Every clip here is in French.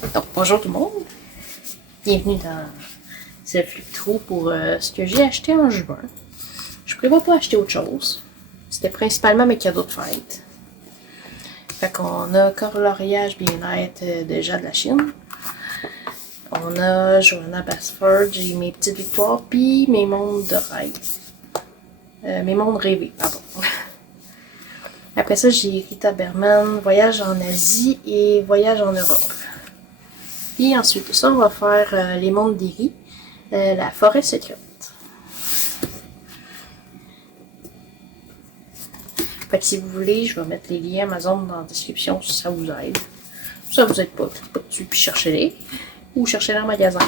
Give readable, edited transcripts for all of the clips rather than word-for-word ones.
Donc, bonjour tout le monde. Bienvenue dans ce flip-through pour ce que j'ai acheté en juin. Je prévois pas acheter autre chose. C'était principalement mes cadeaux de fête. Fait qu'on a coloriage bien-être déjà de la Chine. On a Johanna Basford, j'ai mes petites victoires, puis mes mondes de rêve. Mes mondes rêvés, pardon. Après ça, j'ai Rita Berman, Voyage en Asie et Voyage en Europe. Puis ensuite de ça, on va faire les mondes d'Iri, la forêt secrète. Fait que si vous voulez, je vais mettre les liens Amazon dans la description si ça vous aide. Si ça vous aide pas, cliquez pas dessus puis cherchez-les. Ou cherchez-les en magasin.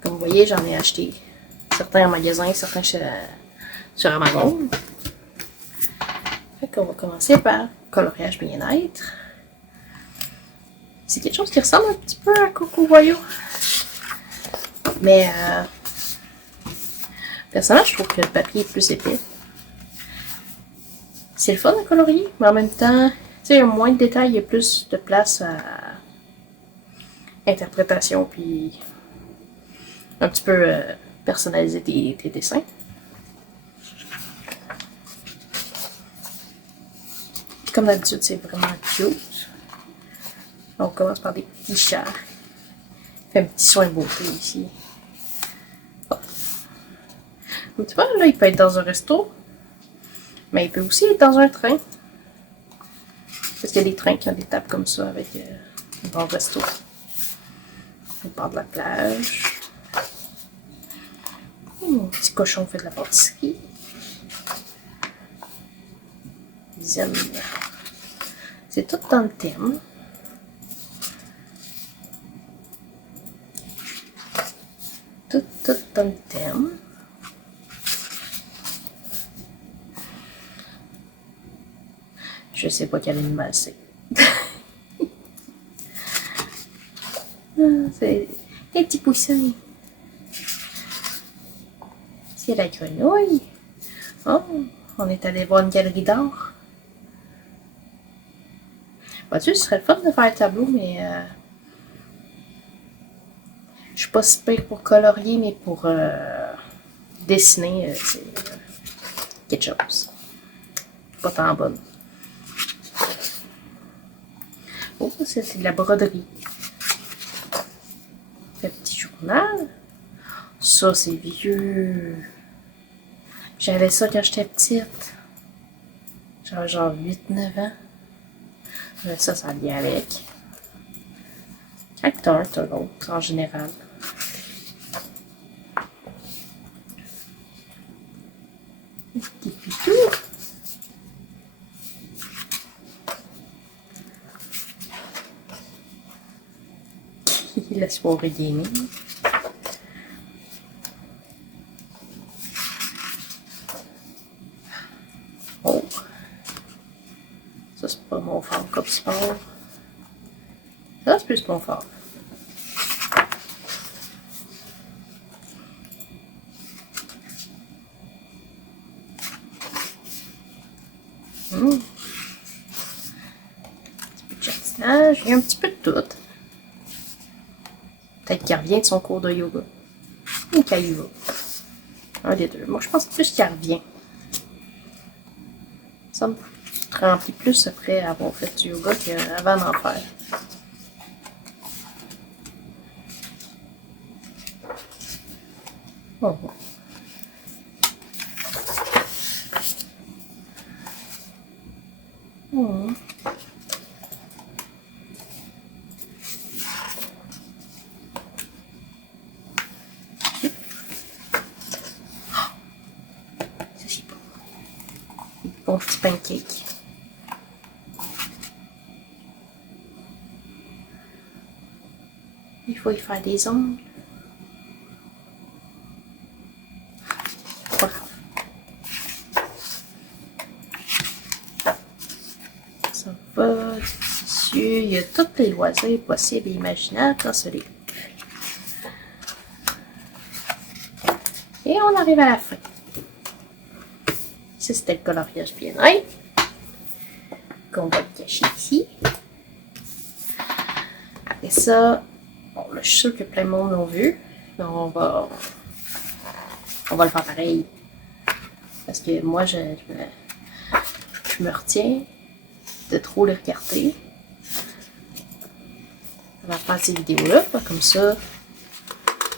Comme vous voyez, j'en ai acheté certains en magasin, certains sur Amazon. Fait qu'on va commencer par coloriage bien-être. C'est quelque chose qui ressemble un petit peu à Coco Voyou. Mais personnellement, je trouve que le papier est plus épais. C'est le fun à colorier, mais en même temps, tu sais, il y a moins de détails, il y a plus de place à interprétation, puis un petit peu personnaliser tes dessins. Comme d'habitude, c'est vraiment cute. On commence par des petits chats. Fait un petit soin de beauté ici. Oh. Tu vois, là, il peut être dans un resto, mais il peut aussi être dans un train. Parce qu'il y a des trains qui ont des tables comme ça avec un bon resto. Au bord de la plage. Un petit cochon fait de la pâtisserie. Zen. C'est tout dans le thème. Tout dans le thème. Je sais pas quel animal c'est. C'est un petit poussin. C'est la grenouille. Oh, on est allé voir une galerie d'art. Vois-tu, ce serait le fun de faire un tableau, mais je suis pas si pire pour colorier, mais pour dessiner, c'est quelque chose. Pas tant bonne. Oh, c'est de la broderie. Le petit journal. Ça, c'est vieux. J'avais ça quand j'étais petite. J'avais genre 8-9 ans. Mais ça vient avec. Acteur, t'as l'autre, en général. Un petit pitou. La soirée gaming. Oh. Ça, c'est pas mon fort comme sport. Ça, c'est plus mon fort. Un petit peu de jardinage et un petit peu de tout. Peut-être qu'il revient de son cours de yoga. Ou qu'il y va. Un des deux. Moi, je pense plus qu'il revient. Ça me remplit plus après avoir fait du yoga qu'avant d'en faire. Oh. Oh. Bon petit pancake. Il faut y faire des ongles. Pas grave. Ça va, du tissu. Il y a tous les loisirs possibles et imaginables dans ce livre. Et on arrive à la fin. Ça, c'était le coloriage bien-être. Qu'on va le cacher ici. Et ça, bon, là, je suis sûre que plein de monde l'ont vu, mais on va le faire pareil. Parce que moi, je me retiens de trop les regarder avant de faire ces vidéos-là. Comme ça,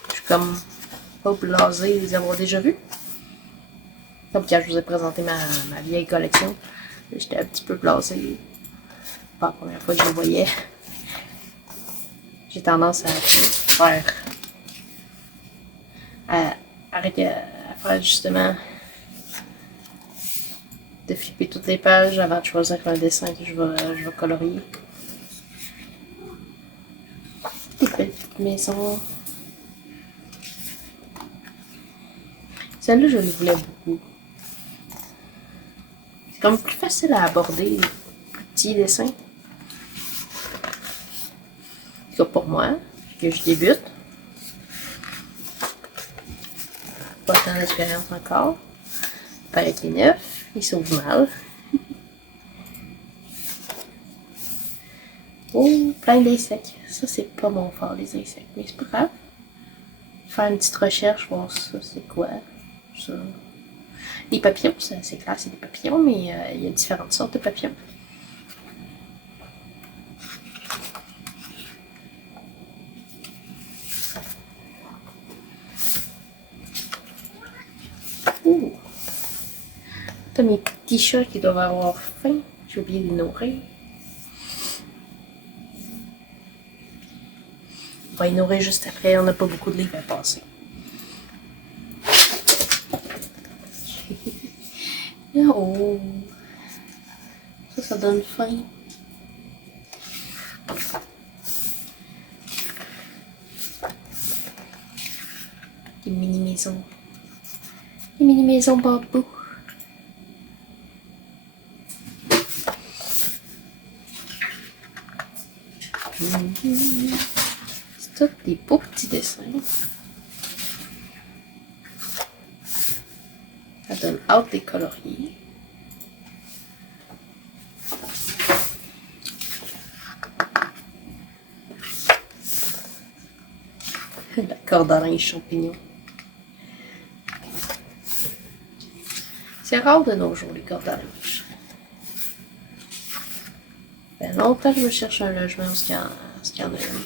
je suis comme pas blasée de les avoir déjà vus. Comme quand je vous ai présenté ma vieille collection, j'étais un petit peu blasée. Pas la première fois que je le voyais. J'ai tendance à faire. À faire justement. De flipper toutes les pages avant de choisir un dessin que je vais colorier. Des belles petites maisons. Celle-là, je le voulais beaucoup. C'est comme plus facile à aborder les plus petits dessins. En tout cas pour moi, que je débute. Pas tant d'expérience encore. Il paraît qu'il est neuf. Il s'ouvre mal. Oh, plein d'insectes. Ça, c'est pas mon fort, les insectes. Mais c'est pas grave. Faire une petite recherche, voir ça, c'est quoi. Ça. Les papillons, c'est clair, c'est des papillons, mais il y a différentes sortes de papillons. Ouh! T'as mes petits chats qui doivent avoir faim. J'ai oublié de les nourrir. On va les nourrir juste après. On n'a pas beaucoup de livres à passer. Oh! Ça donne faim. Des mini-maisons. Des mini-maisons bambou. C'est tous des beaux petits dessins. Ça donne hâte des colorier. La corde à linge champignon. C'est rare de nos jours, les cordes à linge. Ça fait longtemps que je me cherche un logement où il y en a une.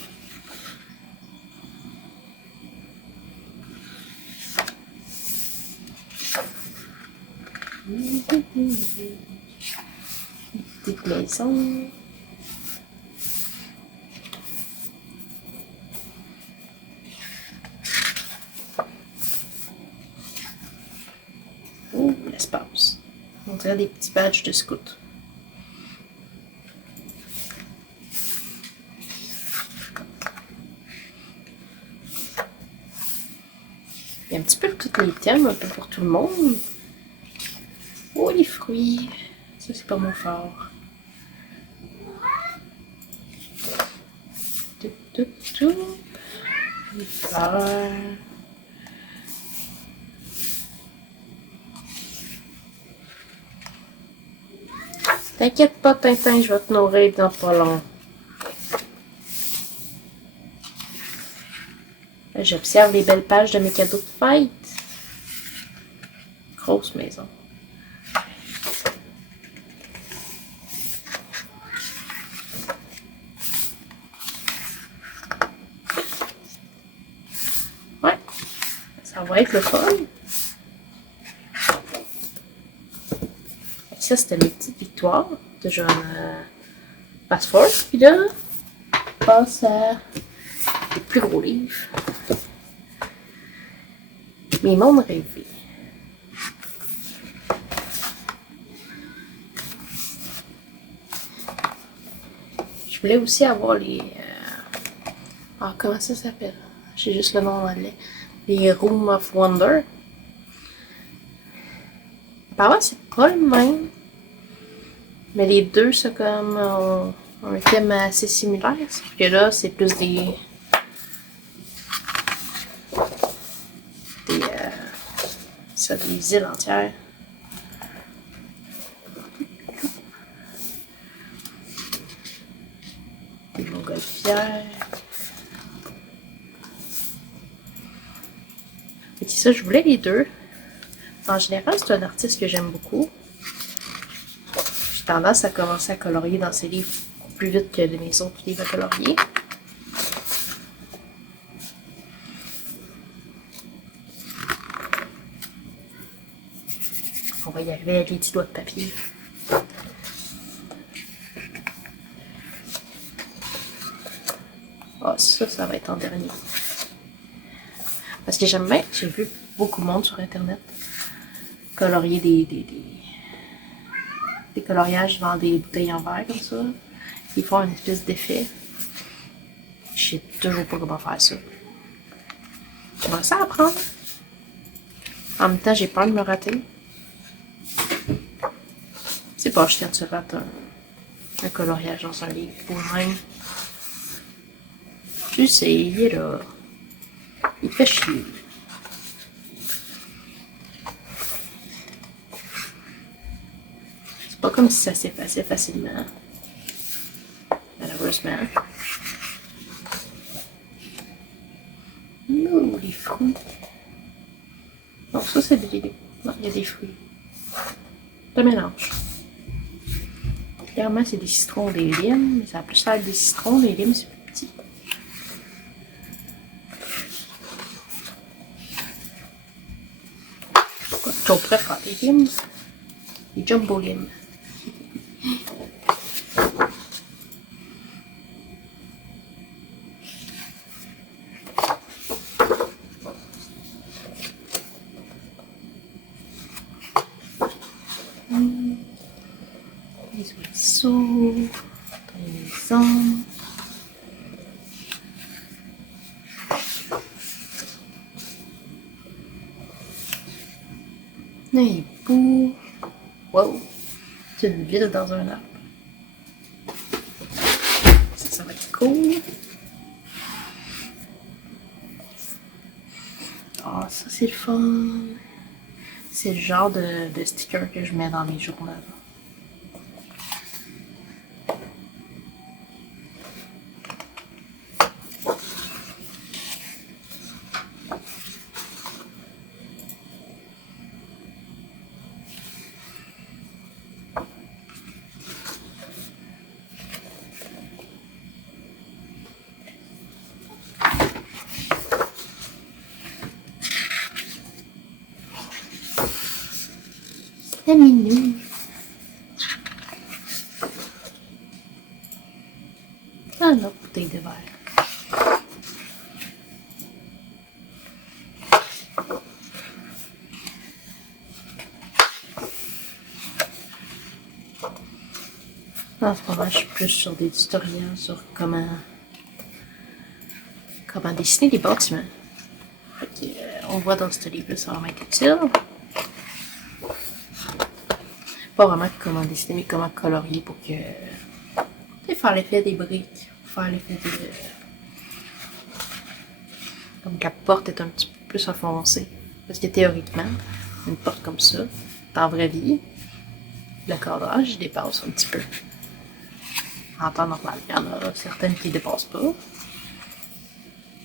Petite maison. Oh, l'espace. On dirait des petits badges de scout. Il y a un petit peu tous les thèmes, un peu pour tout le monde. Oh, les fruits. Ça, c'est pas mon fort. Les fleurs. T'inquiète pas, Tintin, je vais te nourrir dans pas long. J'observe les belles pages de mes cadeaux de fête. Grosse maison. Ouais, ça va être le fun. Ça, c'était mes petites victoires de genre Fast Forward. Puis là, on passe à les plus gros livres. Mes mondes rêvés. Je voulais aussi avoir les... Ah, comment ça s'appelle? J'ai juste le nom en anglais. Les Room of Wonder. Apparemment, c'est pas le même. Mais les deux, c'est comme un thème assez similaire. Sauf que là, c'est plus des îles entières. Des montgolfières. Et ça, je voulais les deux. En général, c'est un artiste que j'aime beaucoup. J'ai tendance à commencer à colorier dans ses livres plus vite que mes autres livres à colorier. On va y arriver avec les petits doigts de papier. Ah, ça va être en dernier. Parce que j'aime bien, j'ai vu beaucoup de monde sur Internet colorier des coloriages dans des bouteilles en verre comme ça. Ils font une espèce d'effet. Je sais toujours pas comment faire ça. J'aimerais ça apprendre. En même temps, j'ai peur de me rater. C'est pas chiant de se rater un coloriage dans un livre pour même. Tu sais, il est là. Il te fait chier. C'est pas comme si ça s'effaçait facilement. Malheureusement. Non, les fruits. Non, ça c'est des légumes. Non, il y a des fruits. C'est un mélange. Clairement, c'est des citrons, des limes. Mais ça a plus l'air des citrons, des limes, c'est plus petit. Je préfère les limes. Les jumbo limes. Les oiseaux, les maisons. Les hiboux. Wow! C'est une ville dans un arbre. Ça va être cool. Ah, ça c'est le fun. C'est le genre de sticker que je mets dans mes journaux. C'est mignon. Ah non, bouteille de verre. En ce moment, je suis plus sur des tutoriels sur comment dessiner des bâtiments. Fait que, on voit dans ce livre, ça va m'être utile. Pas vraiment comment dessiner, mais comment colorier pour que. Faire l'effet des briques, faire l'effet de. Comme que la porte est un petit peu plus enfoncée. Parce que théoriquement, une porte comme ça, dans la vraie vie, le cadrage, il dépasse un petit peu. En temps normal, il y en a certaines qui ne dépassent pas.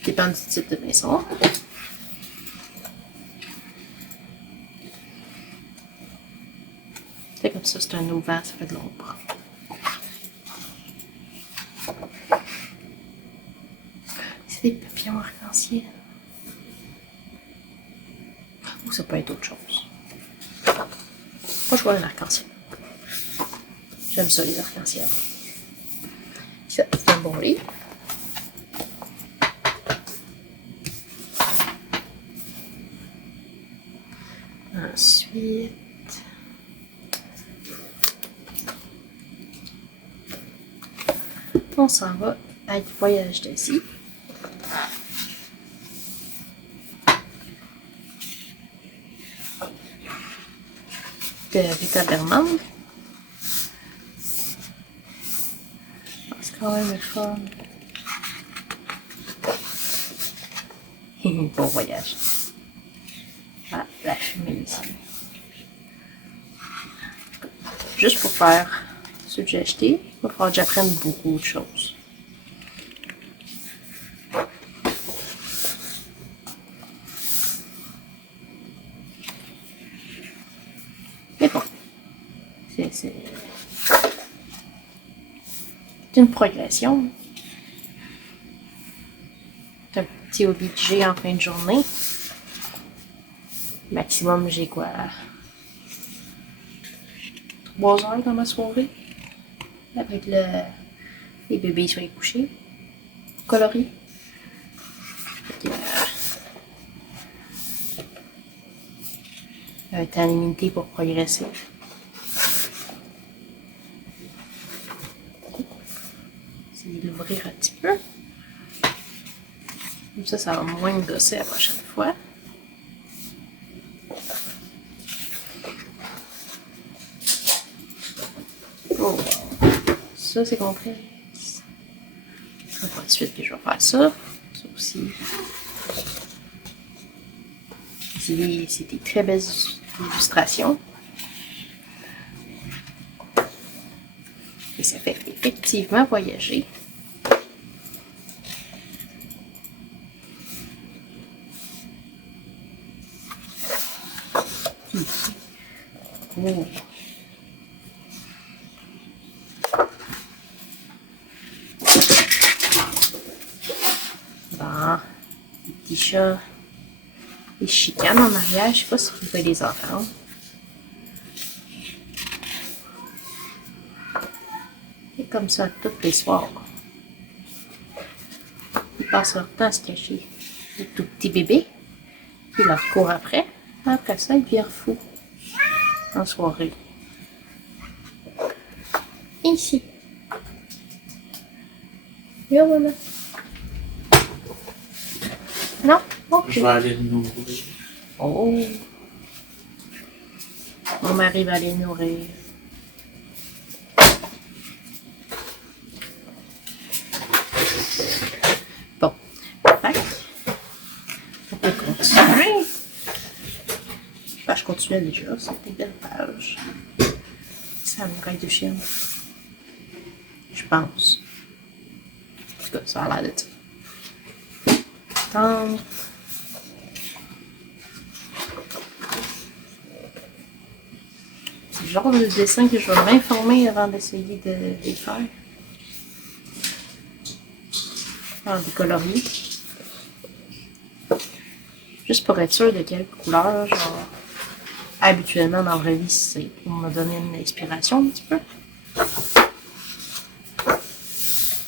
Dépend du type de maison. C'est comme ça, c'est un auvent, ça fait de l'ombre. C'est des papillons arc-en-ciel. Ou ça peut être autre chose. Moi, je vois un arc-en-ciel. J'aime ça, les arcs-en-ciel. C'est un bon livre. Ensuite, on s'en va avec Voyage d'Asie. De Rita Berman. C'est quand même le fun. Bon voyage. Ah, la fumée ici. Juste pour faire ce que j'ai acheté, il va falloir que j'apprenne beaucoup de choses. c'est une progression. C'est un petit hobby que j'ai en fin de journée. Maximum, j'ai quoi? 3 heures dans ma soirée. Avec les bébés sur les couchés. Coloris. Un temps limité pour progresser. Essayer de l'ouvrir un petit peu. Comme ça va moins me gosser la prochaine fois. Oh. Ça, c'est complet. Je vais faire de suite, puis je vais faire ça. Ça aussi. C'est des très belles illustrations. Et ça fait effectivement voyager. Oh. Bon, les petits chats, les chicanes en arrière, je sais pas si vous pouvez les entendre. Et comme ça, tous les soirs. Ils passent leur temps à se cacher. Les tout petits bébés qui leur courent après. Après ça, ils deviennent fous en soirée. Et ici. Yo, maman. Non? Ok. Je vais aller le nourrir. Oh. Mon mari va les nourrir. Bon. Fait. On peut continuer. Ben, je continuais déjà. C'est une belle page. C'est un muraille de chien. Je pense. En tout cas, ça a l'air de ça. Attends. C'est le genre de dessin que je vais m'informer avant d'essayer de les faire. Faire des coloris. Juste pour être sûr de quelle couleur, genre, habituellement dans la vraie vie, c'est pour me donner une inspiration un petit peu.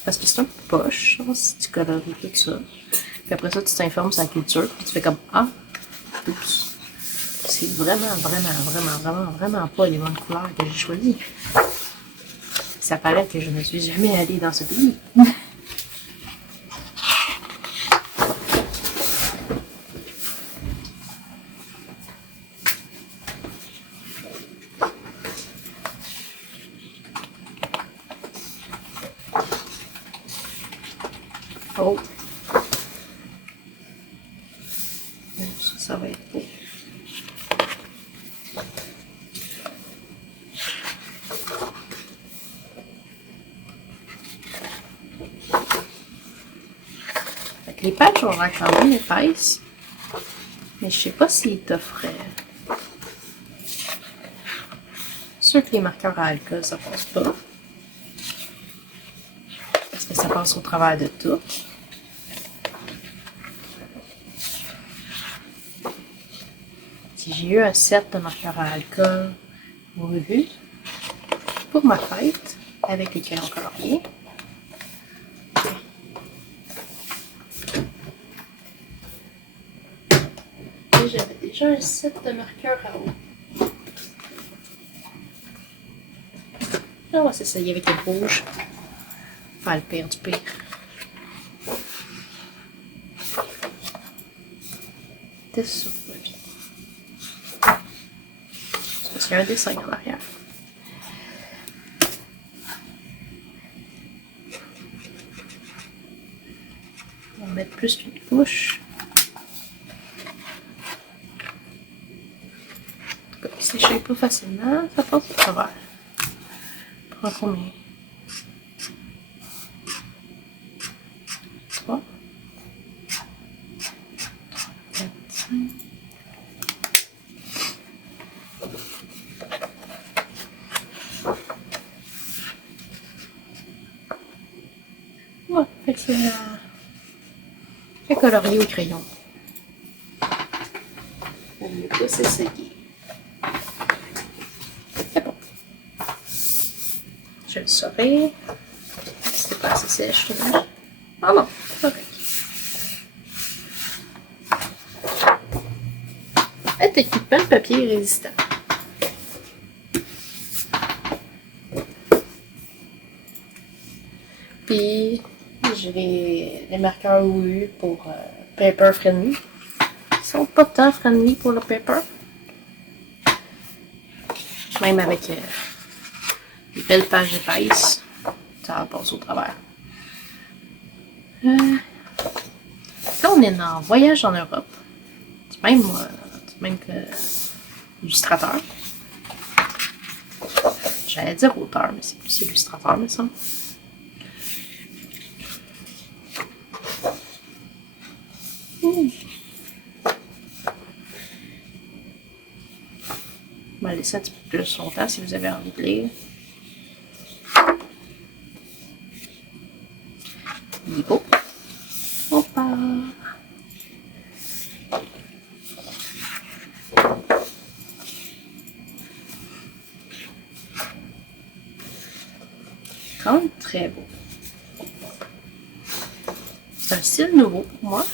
Parce que c'est un peu poche, genre, si tu coloris tout ça. Puis après ça, tu t'informes sur la culture, puis tu fais comme « Ah, oups, c'est vraiment pas les bonnes couleurs que j'ai choisies. » Ça paraît que je ne suis jamais allée dans ce pays. Oh. Ça va être beau. Les pages ont l'air quand même épaisses, mais je sais pas s'ils t'offraient. C'est sûr que les marqueurs à alcool, ça passe pas. Parce que ça passe au travers de tout. Si j'ai eu un set de marqueurs à alcool revu pour ma fête avec les crayons coloriés. Et j'avais déjà un set de marqueurs à eau. On va s'essayer avec le rouge. Faire le pire du pire. C'est ça, bien. Parce qu'il y a un dessin en arrière. On va mettre plus qu'une couche. En tout cas, il s'échappe pas facilement, ça passe au travers. Prends combien? 3, 4, 5. un colorier au crayon. On ne pas s'essayer. C'est bon. Je le saurai. C'est pas assez sèche, je te dis. Ah non, ok. Techniquement, le papier est résistant. Puis, j'ai les marqueurs OU pour Paper Friendly. Ils sont pas tant friendly pour le paper. Même avec des belles pages épaisses, ça va passer au travers. Là, on est en voyage en Europe. C'est même que l'illustrateur. J'allais dire auteur, mais c'est plus illustrateur, me semble. On va laisser un petit peu plus longtemps si vous avez envie de lire. Il est beau. On part. Quand même très beau. C'est un style nouveau pour moi.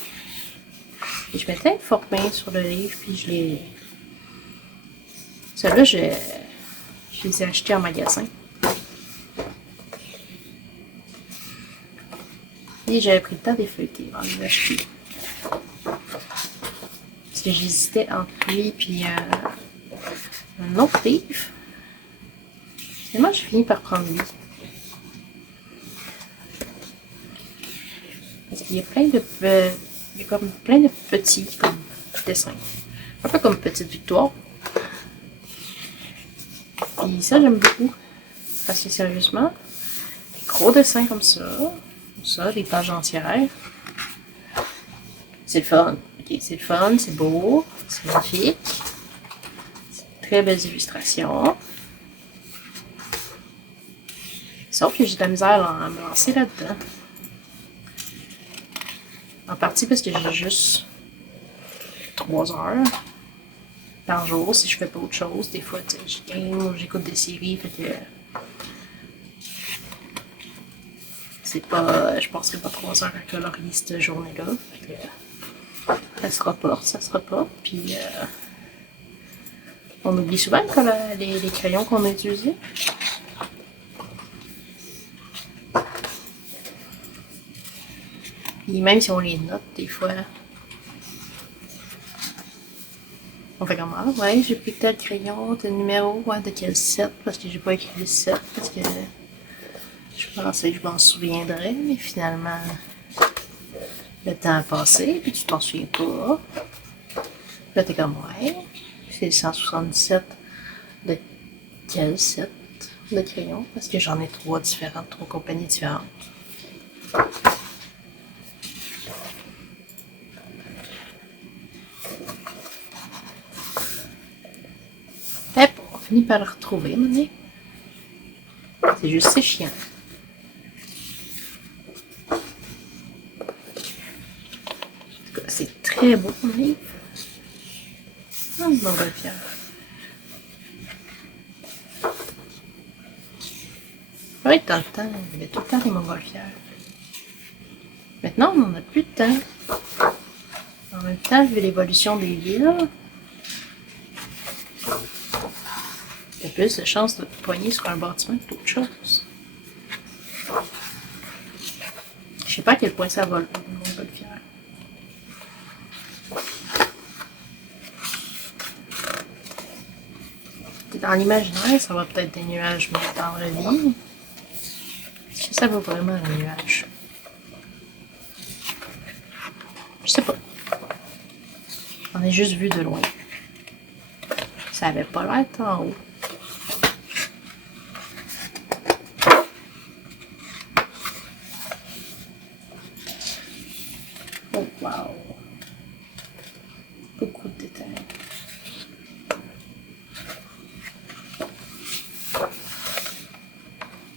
Et je m'étais informée sur le livre, puis je l'ai... Ceux-là, je les ai achetés en magasin. Et j'avais pris le temps d'effeuilleter avant de les acheter. Parce que j'hésitais entre lui et un autre livre. Finalement, j'ai fini par prendre lui. Parce qu'il y a plein de... il y a comme plein de petits comme dessins. Un peu comme Petite Victoire. Puis ça, j'aime beaucoup. Parce que sérieusement, des gros dessins comme ça, des pages entières. C'est le fun. Okay, c'est le fun, c'est beau, c'est magnifique. C'est très belles illustrations. Sauf que j'ai de la misère à me lancer là-dedans. En partie parce que j'ai juste 3 heures par jour si je fais pas autre chose. Des fois, je game ou j'écoute des séries, fait que c'est pas, je passerai pas 3 heures à colorier cette journée-là. Ça sera pas. Puis on oublie souvent les crayons qu'on a utilisés. Puis même si on les note, des fois, on fait comme ah, ouais, j'ai pris tel crayon, tel numéro, ouais, de quel set, parce que j'ai pas écrit le set, parce que je pensais que je m'en souviendrais, mais finalement, le temps a passé, puis tu t'en souviens pas. Là, t'es comme ouais, c'est 177 de quel set de crayons, parce que j'en ai 3 compagnies différentes. On finit par le retrouver, maintenant. C'est juste, c'est chiant. En tout cas, c'est très beau mon livre. Ah, une montgolfière. Oui, dans le temps, il y avait tout le temps des montgolfières. Maintenant, on n'en a plus de temps. En même temps, vu l'évolution des villes, il y a plus de chances de te poigner sur un bâtiment que d'autres choses. Je sais pas à quel point ça vole, une montgolfière. Dans l'imaginaire, ça va peut-être des nuages, mais dans la vie, est-ce que ça vaut vraiment un nuage? Je sais pas. On a juste vu de loin. Ça avait pas l'air d'être en haut. Oh wow! Beaucoup de détails.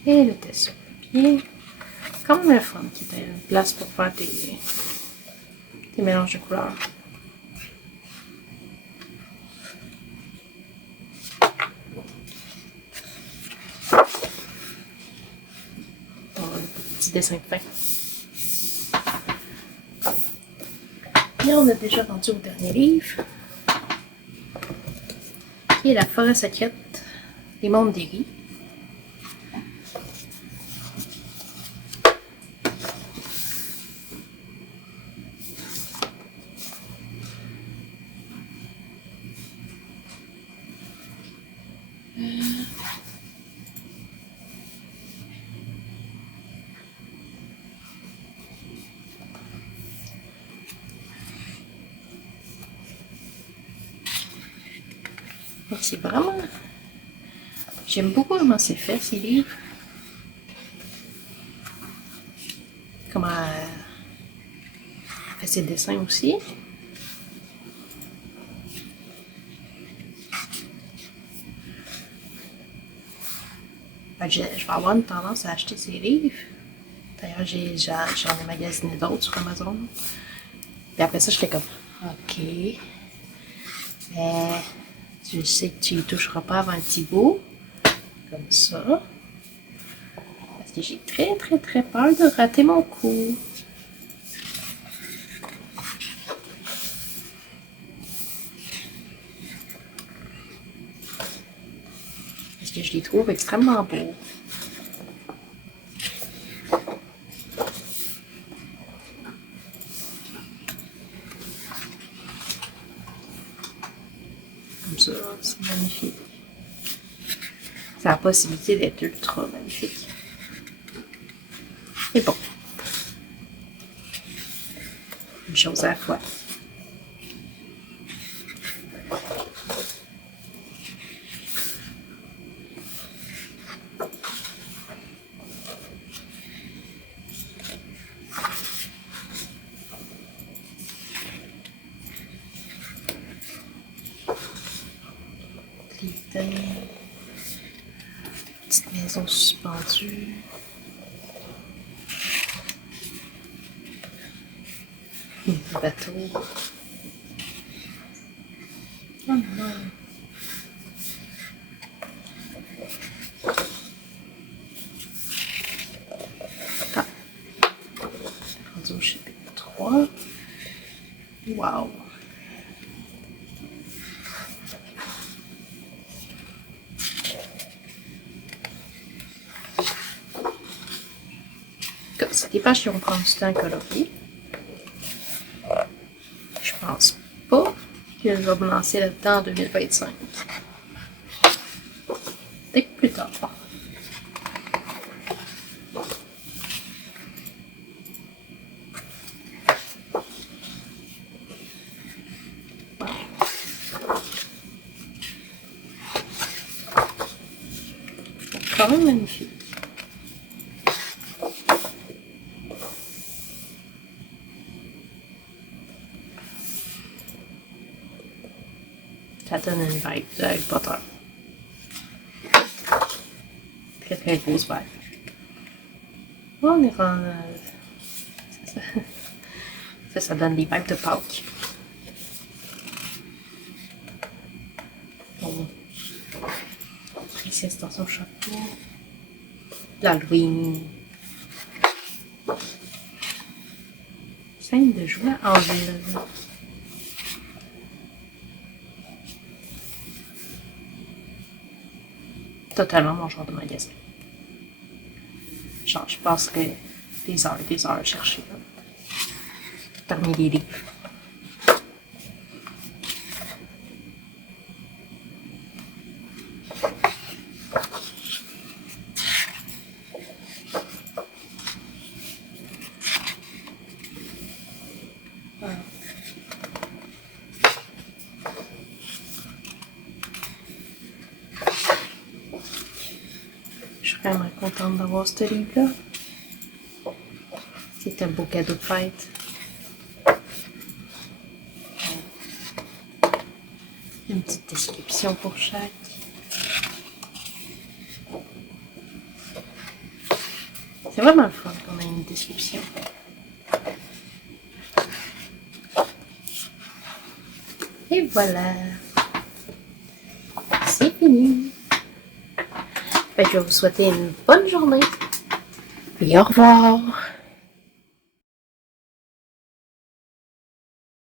Et le test sur papier. Comme le fun qui était place pour faire tes mélanges de couleurs. Petit dessin de fin. Et on a déjà rendu au dernier livre, qui est La forêt secrète des mondes d'Eri. C'est vraiment... J'aime beaucoup comment c'est fait, ces livres. Comment elle fait ses dessins aussi. Je vais avoir une tendance à acheter ces livres. D'ailleurs, j'en ai magasiné d'autres sur Amazon. Puis après ça, j'étais comme, OK. Mais je sais que tu y toucheras pas avant un petit bout. Comme ça. Parce que j'ai très, très, très peur de rater mon coup. Parce que je les trouve extrêmement beaux. Comme ça, c'est magnifique. Ça a la possibilité d'être ultra magnifique. Et bon. Une chose à la fois. Petite maison suspendue. Un bateau. Oh non. Ah. Rendu au chapitre 3. Wow. C'est des pages qui vont prendre du temps à colorier. Je pense pas que je vais me lancer là-dedans en 2025. Peut-être plus tard. Quand même magnifique. Ça donne une vibe de Harry Potter. Très très grosse vibe. On est en... ça donne des vibes de Pâques. Bon. Princesse dans son chapeau. L'Halloween. Scène de joie en ville. Totalement mon genre de magasin. Genre, je passerais des heures et des heures à chercher là, parmi les livres. Voilà. Je suis vraiment contente d'avoir ce livre-là. C'est un beau cadeau de fête. Une petite description pour chaque. C'est vraiment le fun qu'on ait une description. Et voilà. C'est fini. Fait que je vais vous souhaiter une bonne journée. Et au revoir.